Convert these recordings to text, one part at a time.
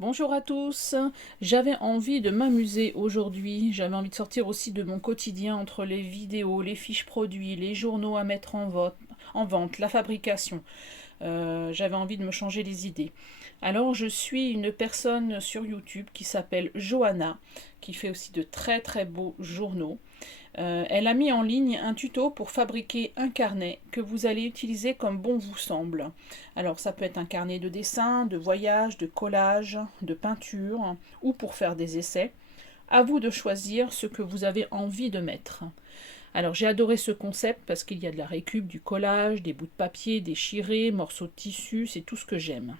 Bonjour à tous, j'avais envie de m'amuser aujourd'hui, j'avais envie de sortir aussi de mon quotidien entre les vidéos, les fiches produits, les journaux à mettre en vente, la fabrication. J'avais envie de me changer les idées. Alors je suis une personne sur YouTube qui s'appelle Johanna, qui fait aussi de très très beaux journaux. Elle a mis en ligne un tuto pour fabriquer un carnet que vous allez utiliser comme bon vous semble. Alors ça peut être un carnet de dessin, de voyage, de collage, de peinture ou pour faire des essais. À vous de choisir ce que vous avez envie de mettre. Alors j'ai adoré ce concept parce qu'il y a de la récup, du collage, des bouts de papier déchirés, morceaux de tissu, c'est tout ce que j'aime.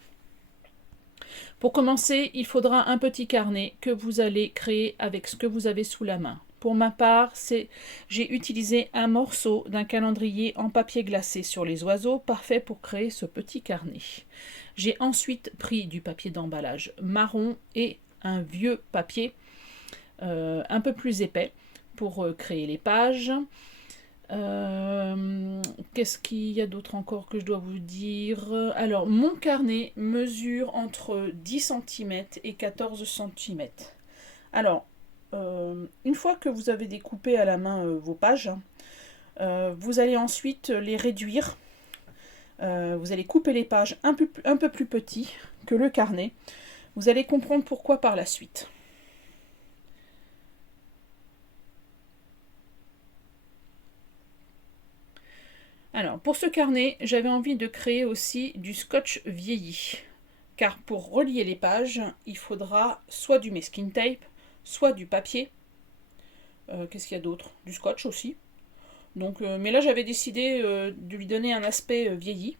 Pour commencer, il faudra un petit carnet que vous allez créer avec ce que vous avez sous la main. Pour ma part, j'ai utilisé un morceau d'un calendrier en papier glacé sur les oiseaux, parfait pour créer ce petit carnet. J'ai ensuite pris du papier d'emballage marron et un vieux papier un peu plus épais pour créer les pages. Qu'est-ce qu'il y a d'autre encore que je dois vous dire? Alors, mon carnet mesure entre 10 cm et 14 cm. Alors, une fois que vous avez découpé à la main vos pages, vous allez ensuite les réduire. Vous allez couper les pages un peu plus petits que le carnet. Vous allez comprendre pourquoi par la suite. Alors, pour ce carnet, j'avais envie de créer aussi du scotch vieilli. Car pour relier les pages, il faudra soit du masking tape, soit du papier. Qu'est-ce qu'il y a d'autre? Du scotch aussi. Donc, mais là, j'avais décidé de lui donner un aspect vieilli.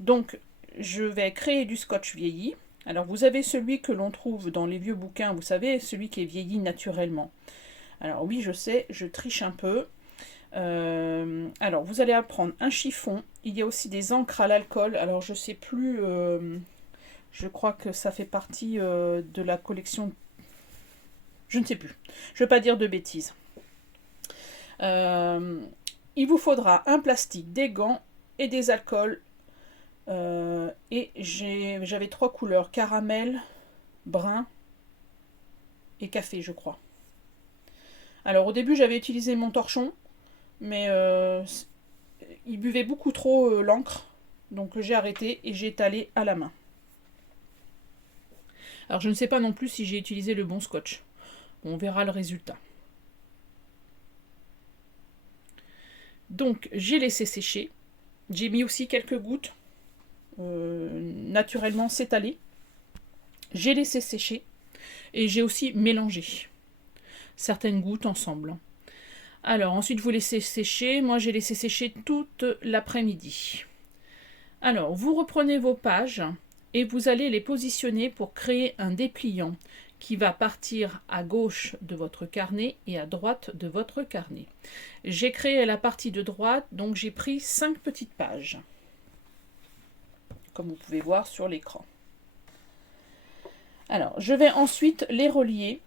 Donc, je vais créer du scotch vieilli. Alors, vous avez celui que l'on trouve dans les vieux bouquins, vous savez, celui qui est vieilli naturellement. Alors oui, je sais, je triche un peu. Alors, vous allez apprendre un chiffon. Il y a aussi des encres à l'alcool. Alors, je sais plus. Je crois que ça fait partie de la collection. Je ne sais plus. Je ne veux pas dire de bêtises. Euh, il vous faudra un plastique, des gants et des alcools. Et j'avais 3 couleurs, caramel, brun et café, je crois. Alors au début j'avais utilisé mon torchon, mais il buvait beaucoup trop l'encre, donc j'ai arrêté et j'ai étalé à la main. Alors je ne sais pas non plus si j'ai utilisé le bon scotch. On verra le résultat. Donc j'ai laissé sécher. J'ai mis aussi quelques gouttes. Naturellement s'étaler. J'ai laissé sécher. Et j'ai aussi mélangé certaines gouttes ensemble. Alors ensuite vous laissez sécher. Moi j'ai laissé sécher toute l'après-midi. Alors vous reprenez vos pages et vous allez les positionner pour créer un dépliant qui va partir à gauche de votre carnet et à droite de votre carnet. J'ai créé la partie de droite, donc j'ai pris 5 petites pages, comme vous pouvez voir sur l'écran. Alors, je vais ensuite les relier.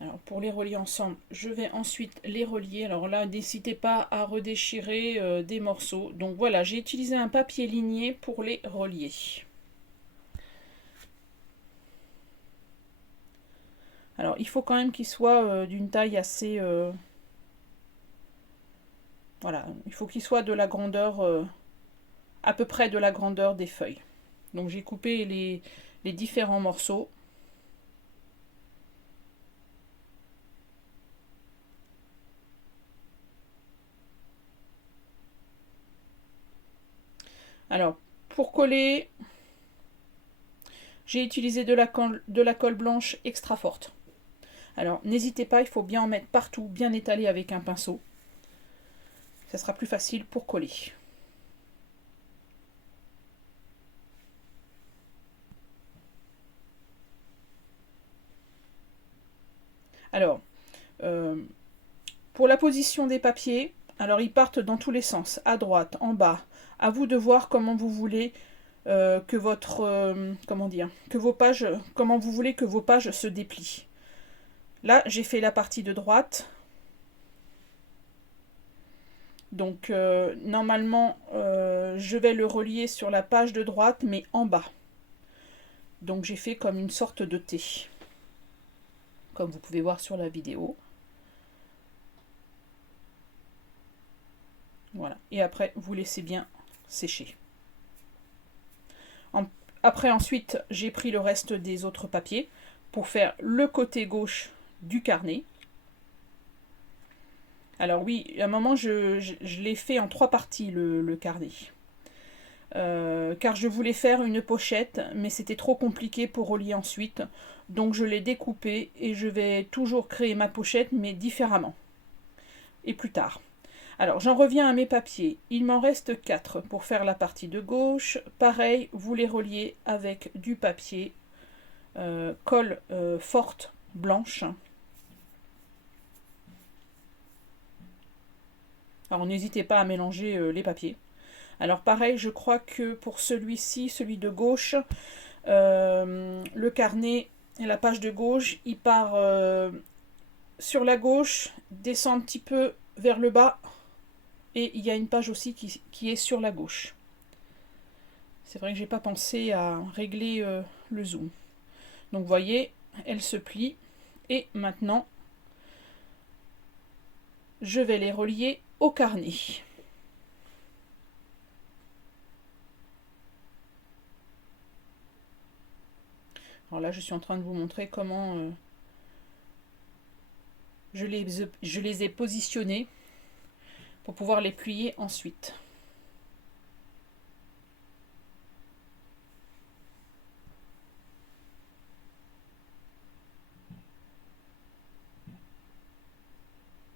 Alors, pour les relier ensemble, je vais ensuite les relier. Alors là, n'hésitez pas à redéchirer des morceaux. Donc voilà, j'ai utilisé un papier ligné pour les relier. Alors, il faut quand même qu'il soit d'une taille assez... voilà, il faut qu'il soit de la grandeur... à peu près de la grandeur des feuilles. Donc j'ai coupé les différents morceaux. Alors, pour coller, j'ai utilisé de la colle blanche extra forte. Alors, n'hésitez pas, il faut bien en mettre partout, bien étaler avec un pinceau. Ça sera plus facile pour coller. Alors, pour la position des papiers, alors ils partent dans tous les sens, à droite, en bas. À vous de voir comment vous voulez que votre comment dire, que vos pages, comment vous voulez que vos pages se déplient. Là, j'ai fait la partie de droite. Donc normalement, je vais le relier sur la page de droite, mais en bas. Donc j'ai fait comme une sorte de thé, comme vous pouvez voir sur la vidéo. Voilà. Et après, vous laissez bien sécher. Après, ensuite, j'ai pris le reste des autres papiers pour faire le côté gauche du carnet. Alors oui, à un moment, je l'ai fait en 3 parties, le carnet. Car je voulais faire une pochette, mais c'était trop compliqué pour relier ensuite. Donc je l'ai découpé et je vais toujours créer ma pochette, mais différemment. Et plus tard. Alors j'en reviens à mes papiers. Il m'en reste 4 pour faire la partie de gauche. Pareil, vous les reliez avec du papier colle forte blanche. Alors n'hésitez pas à mélanger les papiers. Alors pareil, je crois que pour celui-ci, celui de gauche, le carnet et la page de gauche, il part sur la gauche, descend un petit peu vers le bas, et il y a une page aussi qui est sur la gauche. C'est vrai que j'ai pas pensé à régler le zoom. Donc vous voyez, elle se plie, et maintenant, je vais les relier au carnet. Alors là, je suis en train de vous montrer comment je les ai positionnés pour pouvoir les plier ensuite.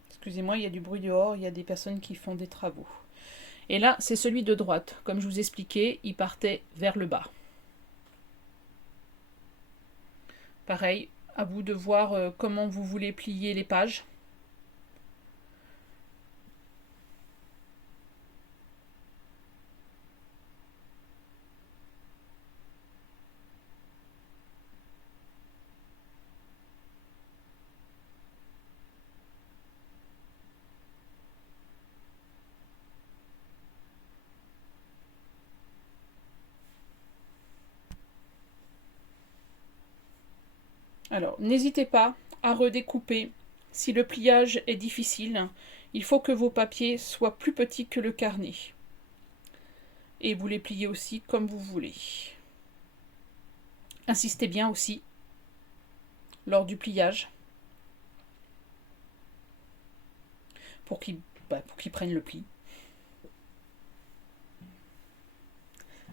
Excusez-moi, il y a du bruit dehors, il y a des personnes qui font des travaux. Et là, c'est celui de droite. Comme je vous expliquais, il partait vers le bas. Pareil, à vous de voir comment vous voulez plier les pages. Alors, n'hésitez pas à redécouper. Si le pliage est difficile, il faut que vos papiers soient plus petits que le carnet. Et vous les pliez aussi comme vous voulez. Insistez bien aussi lors du pliage pour qu'ils prennent le pli.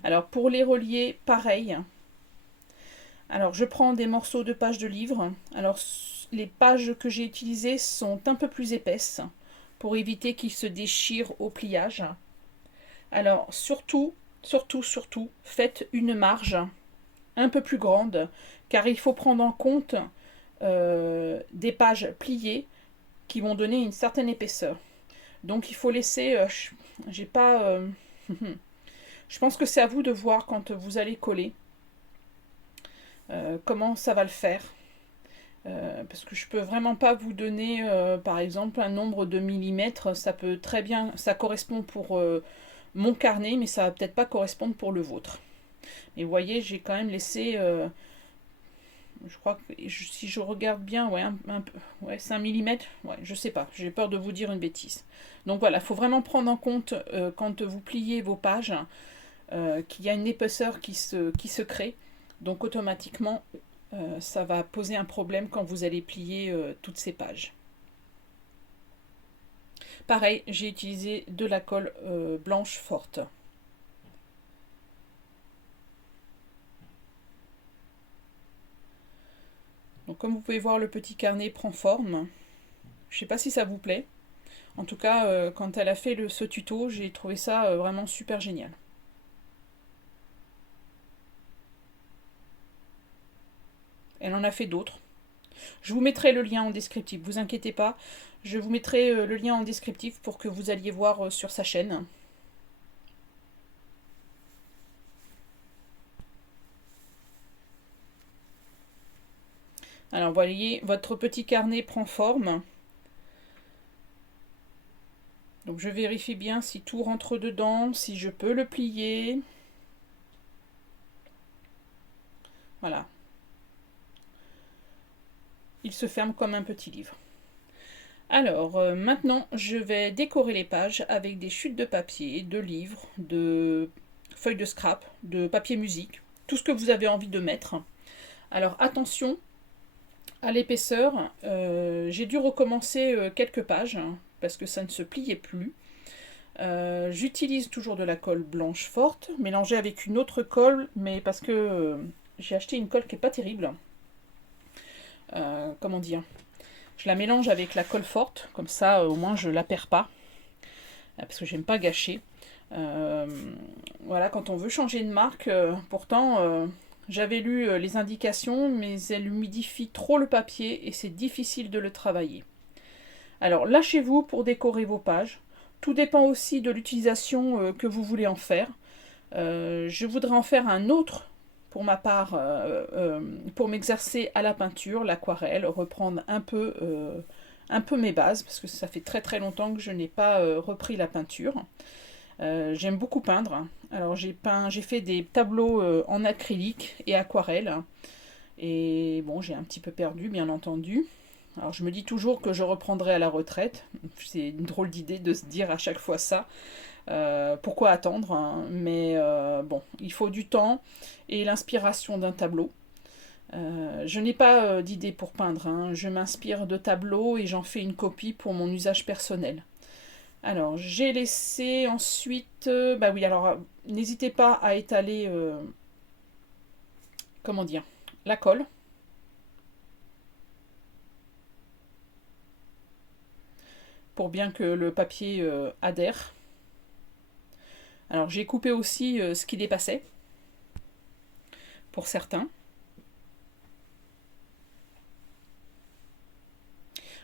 Alors pour les relier, pareil. Alors je prends des morceaux de pages de livre. Alors les pages que j'ai utilisées sont un peu plus épaisses pour éviter qu'ils se déchirent au pliage. Alors surtout, faites une marge un peu plus grande car il faut prendre en compte des pages pliées qui vont donner une certaine épaisseur. Donc il faut laisser, j'ai pas, je pense que c'est à vous de voir quand vous allez coller comment ça va le faire. Parce que je peux vraiment pas vous donner par exemple un nombre de millimètres. Ça peut très bien, ça correspond pour mon carnet, mais ça va peut-être pas correspondre pour le vôtre. Mais vous voyez, j'ai quand même laissé, je crois que si je regarde bien, ouais, ouais, 5 mm, ouais, je sais pas, j'ai peur de vous dire une bêtise. Donc voilà, il faut vraiment prendre en compte quand vous pliez vos pages qu'il y a une épaisseur qui se crée. Donc automatiquement, ça va poser un problème quand vous allez plier toutes ces pages. Pareil, j'ai utilisé de la colle blanche forte. Donc comme vous pouvez voir, le petit carnet prend forme. Je ne sais pas si ça vous plaît. En tout cas, quand elle a fait ce tuto, j'ai trouvé ça vraiment super génial. Elle en a fait d'autres. Je vous mettrai le lien en descriptif, vous inquiétez pas. Je vous mettrai le lien en descriptif pour que vous alliez voir sur sa chaîne. Alors vous voyez, votre petit carnet prend forme. Donc je vérifie bien si tout rentre dedans, si je peux le plier. Voilà. Il se ferme comme un petit livre. Alors, maintenant, je vais décorer les pages avec des chutes de papier, de livres, de feuilles de scrap, de papier musique, tout ce que vous avez envie de mettre. Alors, attention à l'épaisseur. J'ai dû recommencer quelques pages hein, parce que ça ne se pliait plus. J'utilise toujours de la colle blanche forte, mélangée avec une autre colle, mais parce que j'ai acheté une colle qui n'est pas terrible. Comment dire? Je la mélange avec la colle forte, comme ça au moins je la perds pas, parce que j'aime pas gâcher. Euh, voilà, quand on veut changer de marque, pourtant j'avais lu les indications, mais elle humidifie trop le papier et c'est difficile de le travailler. Alors lâchez-vous pour décorer vos pages. Tout dépend aussi de l'utilisation que vous voulez en faire. Je voudrais en faire un autre pour ma part, pour m'exercer à la peinture, l'aquarelle, reprendre un peu mes bases, parce que ça fait très très longtemps que je n'ai pas repris la peinture. J'aime beaucoup peindre. Alors j'ai fait des tableaux en acrylique et aquarelle. Et bon, j'ai un petit peu perdu, bien entendu. Alors je me dis toujours que je reprendrai à la retraite. C'est une drôle d'idée de se dire à chaque fois ça. Pourquoi attendre hein, mais bon, il faut du temps et l'inspiration d'un tableau. Je n'ai pas d'idée pour peindre. Hein. Je m'inspire de tableaux et j'en fais une copie pour mon usage personnel. Alors, j'ai laissé ensuite... bah oui, alors, n'hésitez pas à étaler... comment dire? La colle. Pour bien que le papier adhère. Alors, j'ai coupé aussi ce qui dépassait. Pour certains.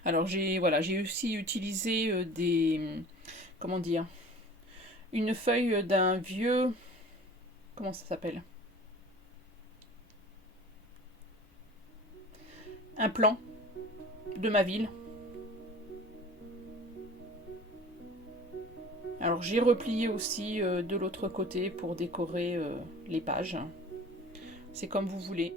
Alors j'ai aussi utilisé des comment dire une feuille d'un vieux comment ça s'appelle un plan de ma ville. Alors j'ai replié aussi de l'autre côté pour décorer les pages. C'est comme vous voulez.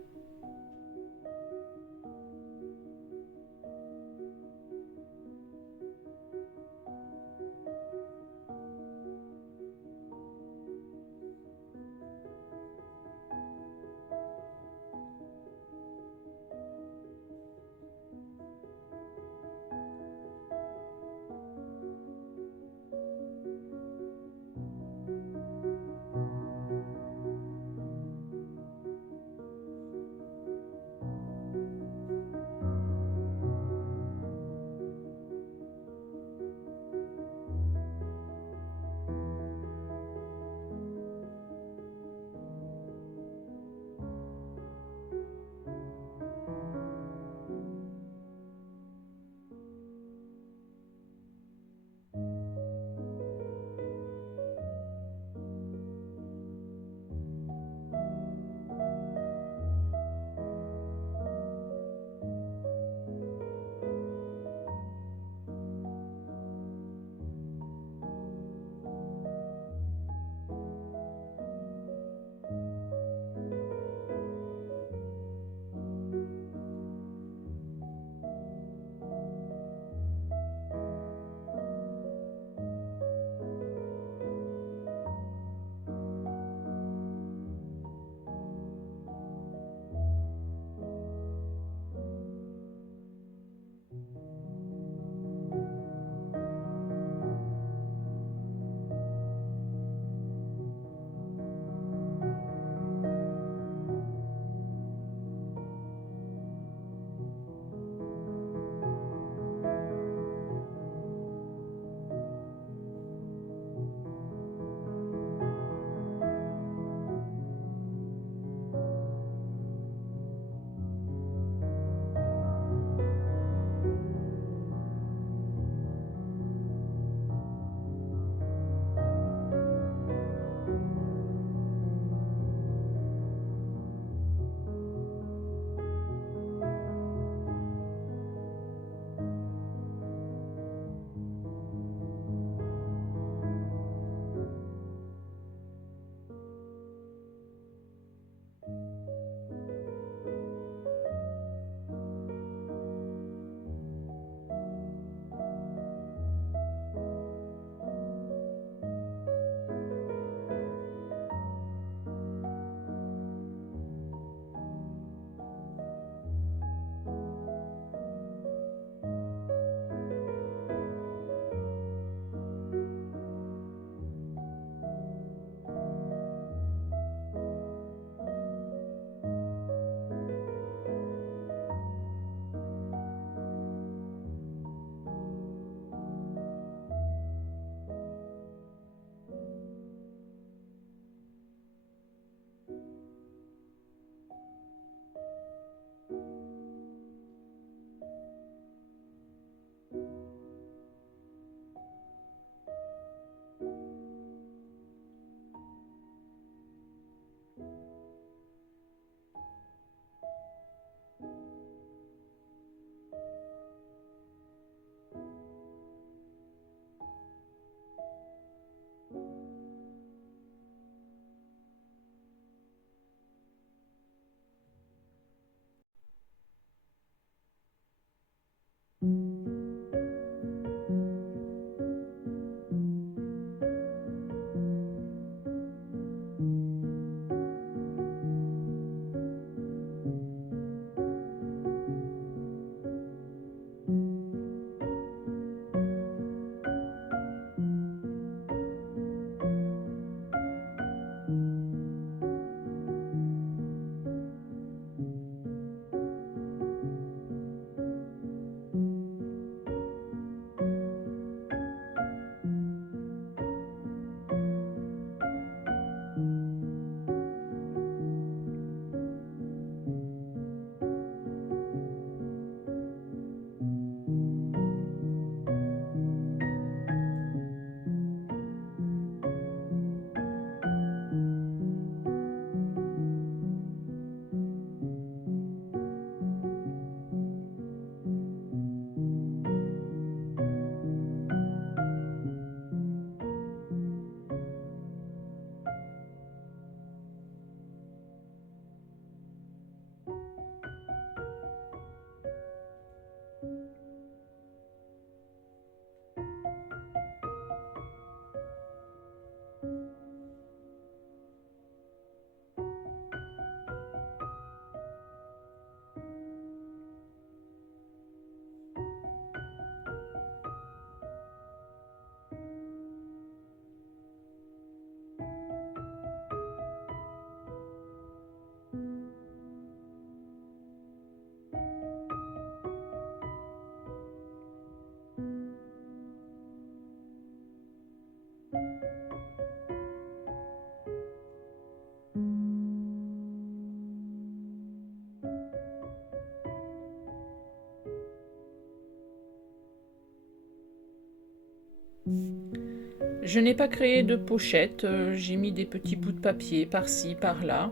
Je n'ai pas créé de pochette, j'ai mis des petits bouts de papier par-ci, par-là.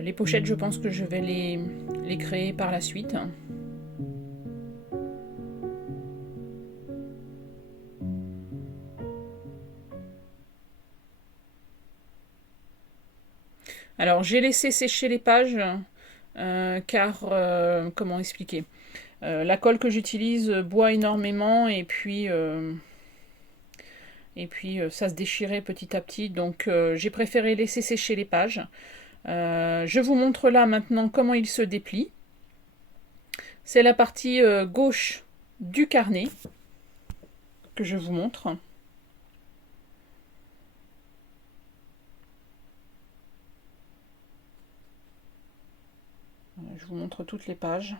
Les pochettes, je pense que je vais les créer par la suite. Alors, j'ai laissé sécher les pages, car, comment expliquer, la colle que j'utilise boit énormément et puis ça se déchirait petit à petit, donc j'ai préféré laisser sécher les pages. Je vous montre là maintenant comment il se déplie. C'est la partie gauche du carnet que je vous montre. Je vous montre toutes les pages.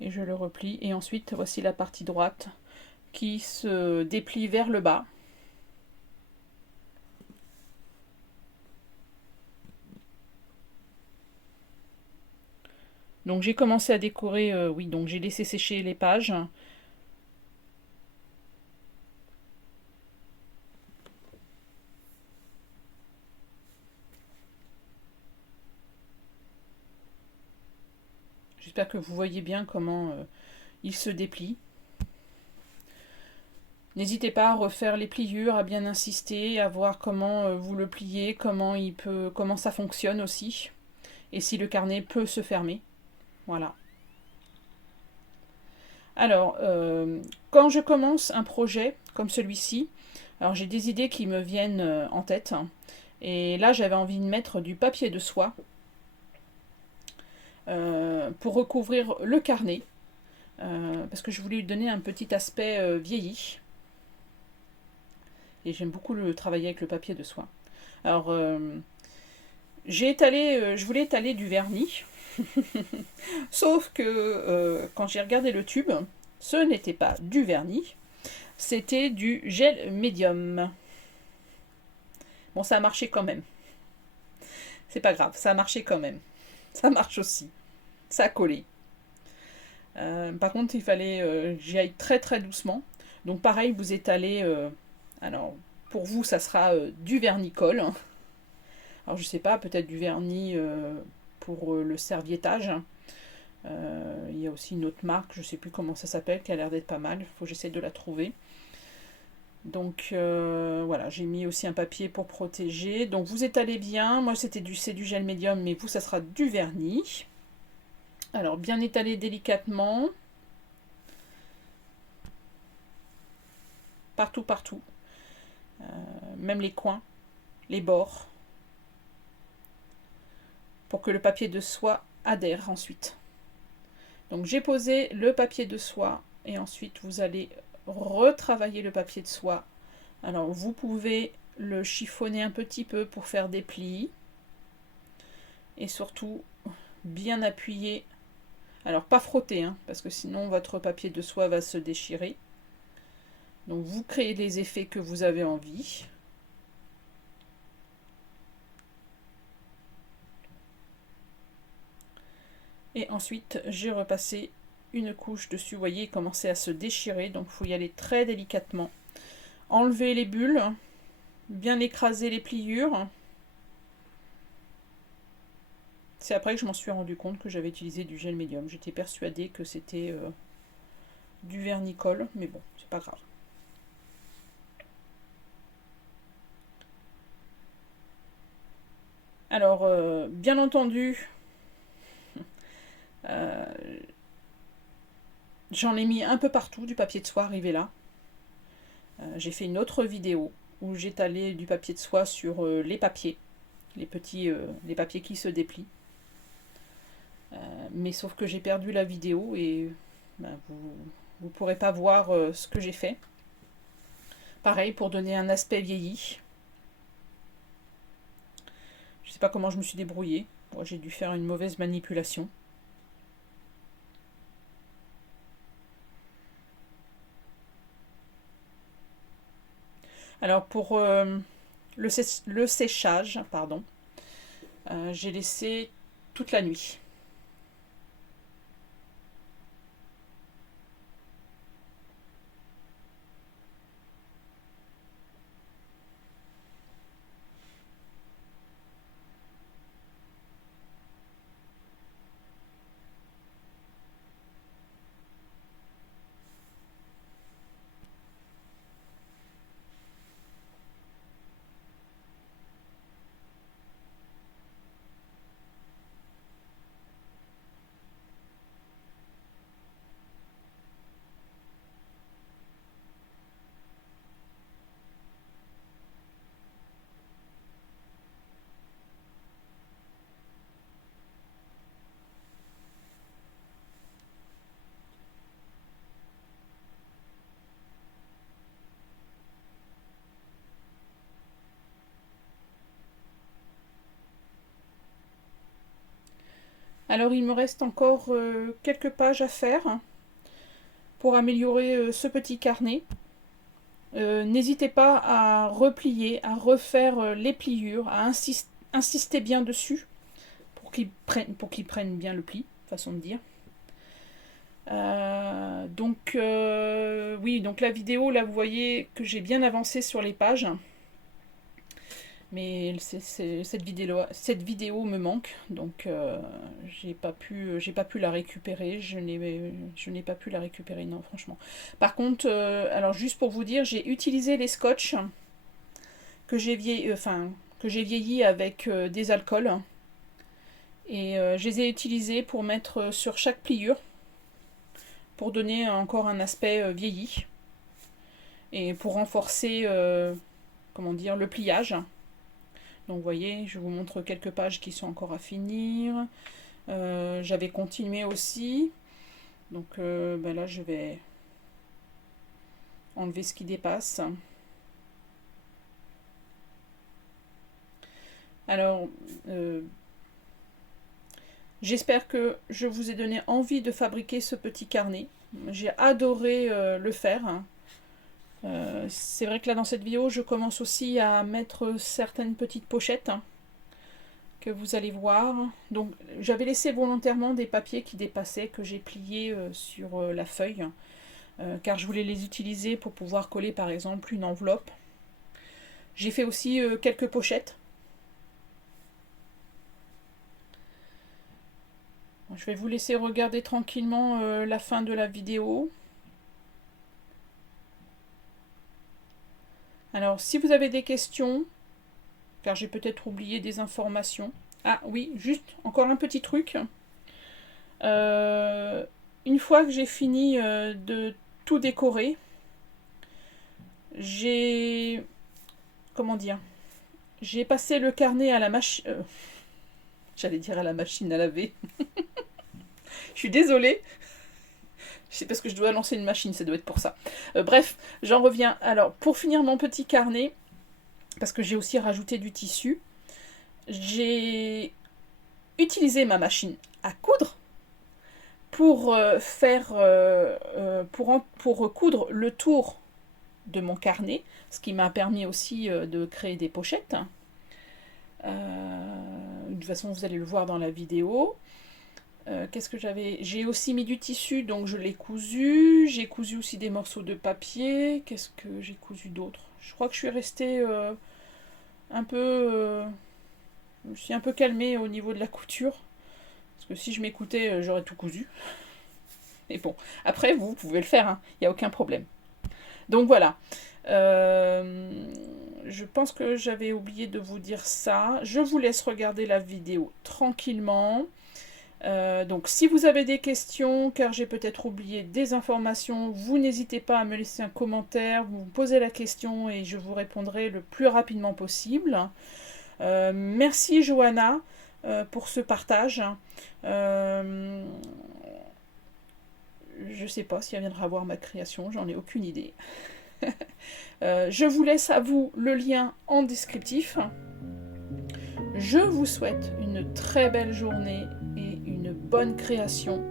Et je le replie. Et ensuite, voici la partie droite qui se déplie vers le bas. Donc j'ai commencé à décorer, oui, donc j'ai laissé sécher les pages. J'espère que vous voyez bien comment il se déplie. N'hésitez pas à refaire les pliures, à bien insister, à voir comment vous le pliez, comment ça fonctionne aussi, et si le carnet peut se fermer. Voilà. Alors, quand je commence un projet comme celui-ci, alors j'ai des idées qui me viennent en tête, et là j'avais envie de mettre du papier de soie pour recouvrir le carnet, parce que je voulais lui donner un petit aspect vieilli. Et j'aime beaucoup le travailler avec le papier de soie. Alors, je voulais étaler du vernis. Sauf que quand j'ai regardé le tube, ce n'était pas du vernis, c'était du gel médium. Bon, ça a marché quand même. C'est pas grave, ça a marché quand même. Ça marche aussi. Ça a collé. Par contre, il fallait que j'y aille très très doucement. Donc pareil, vous étalez... alors, pour vous, ça sera du vernis-colle. Alors, je sais pas, peut-être du vernis pour le serviettage. Il y a aussi une autre marque, je sais plus comment ça s'appelle, qui a l'air d'être pas mal. Il faut que j'essaie de la trouver. Donc, voilà, j'ai mis aussi un papier pour protéger. Donc, vous étalez bien. Moi, c'est du gel médium, mais vous, ça sera du vernis. Alors, bien étaler délicatement. Partout, partout. Même les coins, les bords. Pour que le papier de soie adhère ensuite. Donc j'ai posé le papier de soie et ensuite vous allez retravailler le papier de soie. Alors vous pouvez le chiffonner un petit peu pour faire des plis et surtout bien appuyer. Alors pas frotter hein, parce que sinon votre papier de soie va se déchirer. Donc vous créez les effets que vous avez envie. Et ensuite j'ai repassé une couche dessus. Vous voyez, il commençait à se déchirer, donc il faut y aller très délicatement. Enlever les bulles, bien écraser les pliures. C'est après que je m'en suis rendu compte que j'avais utilisé du gel médium. J'étais persuadée que c'était du vernicole, mais bon, c'est pas grave. Alors, bien entendu, j'en ai mis un peu partout du papier de soie arrivé là. J'ai fait une autre vidéo où j'étalais du papier de soie sur les papiers, les papiers qui se déplient. Mais sauf que j'ai perdu la vidéo et ben, vous ne pourrez pas voir ce que j'ai fait. Pareil, pour donner un aspect vieilli. Je sais pas comment je me suis débrouillée. Bon, j'ai dû faire une mauvaise manipulation. Alors pour le séchage, pardon, j'ai laissé toute la nuit. Alors il me reste encore quelques pages à faire pour améliorer ce petit carnet. N'hésitez pas à replier, à refaire les pliures, à insister bien dessus pour qu'ils prennent bien le pli, façon de dire. Oui, donc la vidéo, là vous voyez que j'ai bien avancé sur les pages. Mais cette vidéo me manque, donc j'ai pas pu la récupérer. Je n'ai pas pu la récupérer, non, franchement. Par contre, alors juste pour vous dire, j'ai utilisé les scotch que j'ai vieilli avec des alcools. Et je les ai utilisés pour mettre sur chaque pliure, pour donner encore un aspect vieilli. Et pour renforcer, comment dire, le pliage. Donc vous voyez, je vous montre quelques pages qui sont encore à finir. J'avais continué aussi. Donc ben là, je vais enlever ce qui dépasse. Alors, j'espère que je vous ai donné envie de fabriquer ce petit carnet. J'ai adoré le faire. C'est vrai que là dans cette vidéo je commence aussi à mettre certaines petites pochettes que vous allez voir. Donc j'avais laissé volontairement des papiers qui dépassaient que j'ai pliés sur la feuille car je voulais les utiliser pour pouvoir coller par exemple une enveloppe. J'ai fait aussi quelques pochettes. Je vais vous laisser regarder tranquillement la fin de la vidéo. Alors, si vous avez des questions, car j'ai peut-être oublié des informations. Ah oui, juste encore un petit truc. Une fois que j'ai fini de tout décorer, j'ai... Comment dire? J'ai passé le carnet à la machine... j'allais dire à la machine à laver. Je suis désolée. C'est parce que je dois lancer une machine, ça doit être pour ça. Bref, j'en reviens. Alors, pour finir mon petit carnet, parce que j'ai aussi rajouté du tissu, j'ai utilisé ma machine à coudre pour pour coudre le tour de mon carnet, ce qui m'a permis aussi de créer des pochettes. De toute façon, vous allez le voir dans la vidéo. Qu'est-ce que j'avais? J'ai aussi mis du tissu, donc je l'ai cousu. J'ai cousu aussi des morceaux de papier. Qu'est-ce que j'ai cousu d'autre? Je crois que je suis restée un peu... je me suis un peu calmée au niveau de la couture. Parce que si je m'écoutais, j'aurais tout cousu. Mais bon, après, vous pouvez le faire, hein, il n'y a aucun problème. Donc voilà. Je pense que j'avais oublié de vous dire ça. Je vous laisse regarder la vidéo tranquillement. Donc si vous avez des questions, car j'ai peut-être oublié des informations, vous n'hésitez pas à me laisser un commentaire, vous me posez la question et je vous répondrai le plus rapidement possible. Merci Johanna pour ce partage. Je sais pas si elle viendra voir ma création, j'en ai aucune idée. Je vous laisse à vous le lien en descriptif. Je vous souhaite une très belle journée et une bonne création.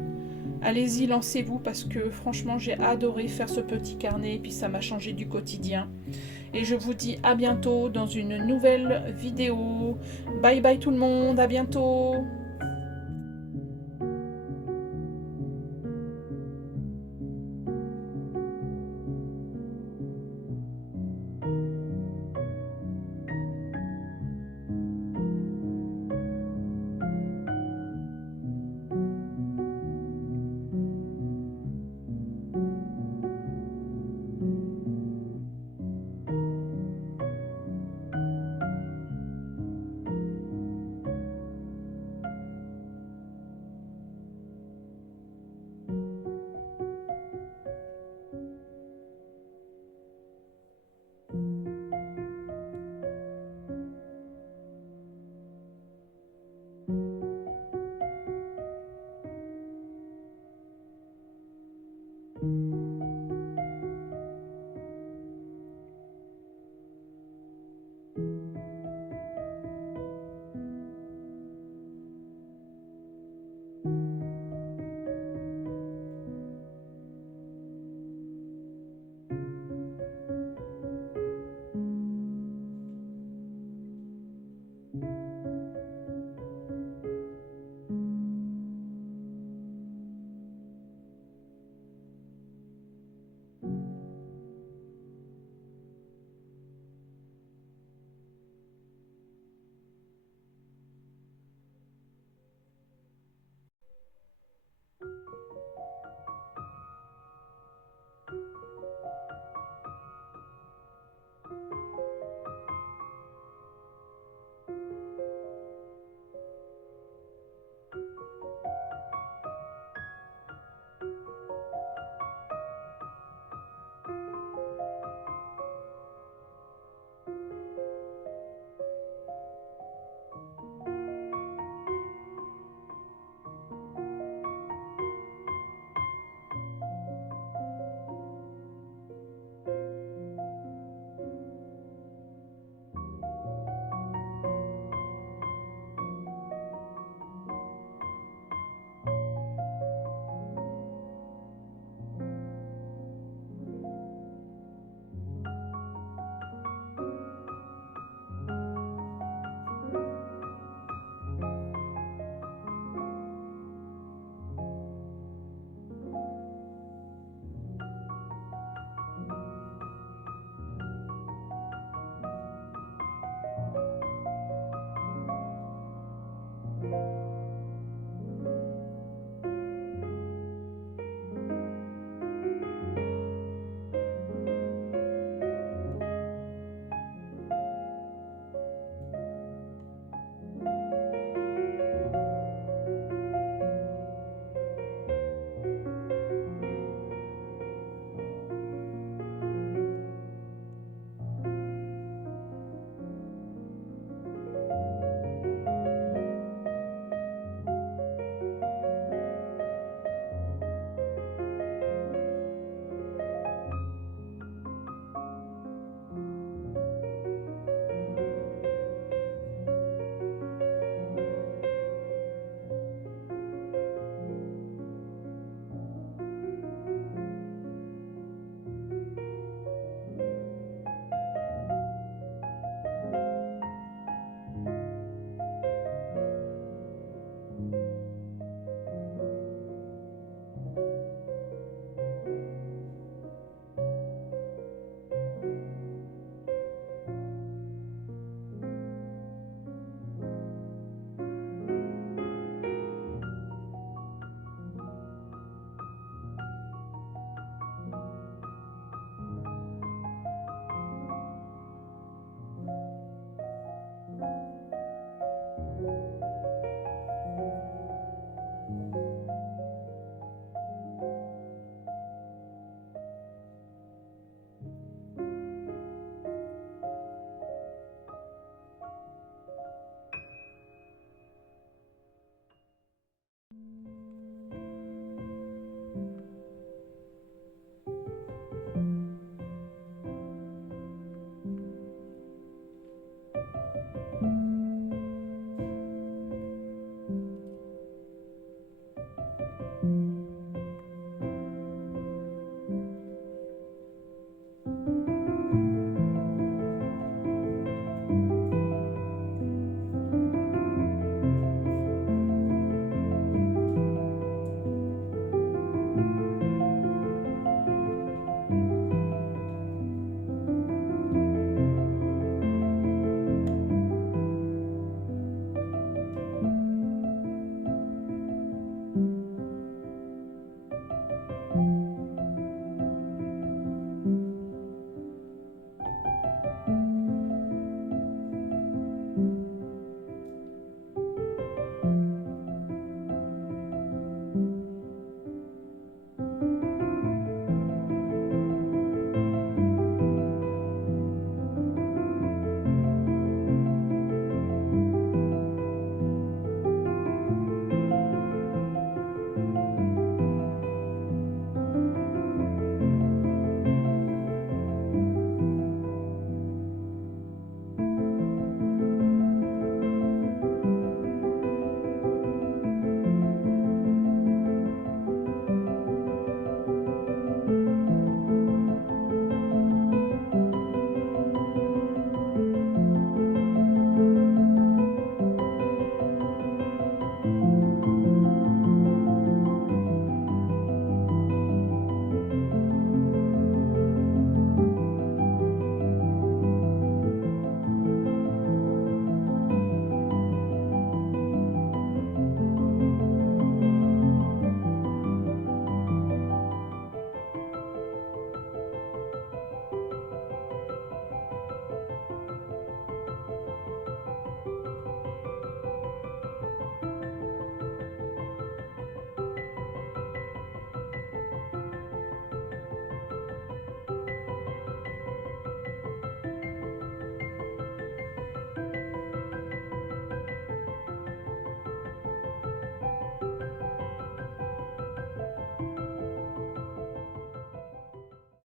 Allez-y, lancez-vous parce que franchement j'ai adoré faire ce petit carnet et puis ça m'a changé du quotidien. Et je vous dis à bientôt dans une nouvelle vidéo. Bye bye tout le monde, à bientôt.